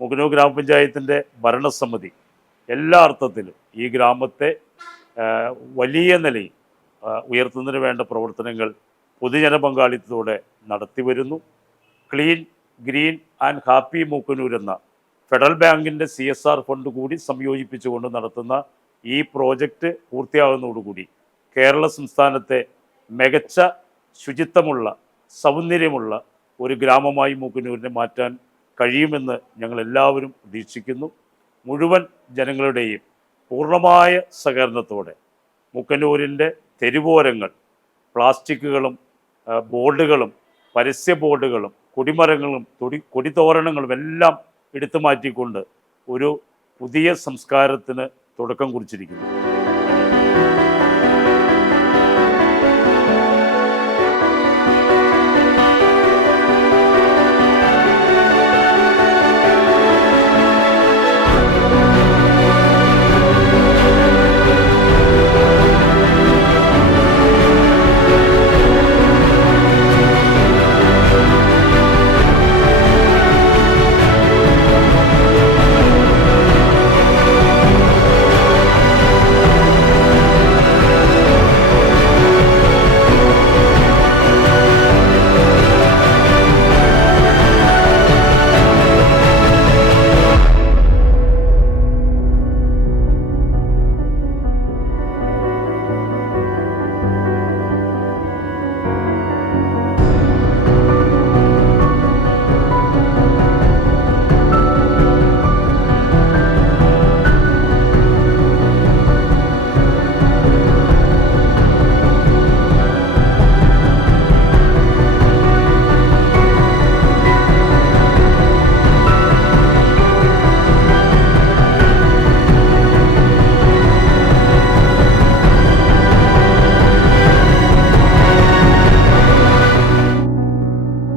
മുകനൂർ ഗ്രാമപഞ്ചായത്തിൻ്റെ ഭരണസമിതി എല്ലാ അർത്ഥത്തിലും ഈ ഗ്രാമത്തെ വലിയ നിലയിൽ ഉയർത്തുന്നതിന് വേണ്ട പ്രവർത്തനങ്ങൾ പൊതുജന പങ്കാളിത്തത്തോടെ നടത്തി വരുന്നു. Clean, green and happy Mookkannoor എന്ന ഫെഡറൽ ബാങ്കിൻ്റെ CSR ഫണ്ട് കൂടി സംയോജിപ്പിച്ചുകൊണ്ട് നടത്തുന്ന ഈ പ്രോജക്റ്റ് പൂർത്തിയാകുന്നതോടുകൂടി കേരള സംസ്ഥാനത്തെ മികച്ച ശുചിത്വമുള്ള, സൗന്ദര്യമുള്ള ഒരു ഗ്രാമമായി മൂക്കന്നൂരിനെ മാറ്റാൻ കഴിയുമെന്ന് ഞങ്ങളെല്ലാവരും പ്രതീക്ഷിക്കുന്നു. മുഴുവൻ ജനങ്ങളുടെയും പൂർണ്ണമായ സഹകരണത്തോടെ മൂക്കന്നൂരിൻ്റെ തെരുവോരങ്ങൾ പ്ലാസ്റ്റിക്കുകളും ബോർഡുകളും പരസ്യ ബോർഡുകളും കൊടിമരങ്ങളും കൊടിതോരണങ്ങളും എല്ലാം എടുത്തു മാറ്റിക്കൊണ്ട് ഒരു പുതിയ സംസ്കാരത്തിന് തുടക്കം കുറിച്ചിരിക്കുന്നു.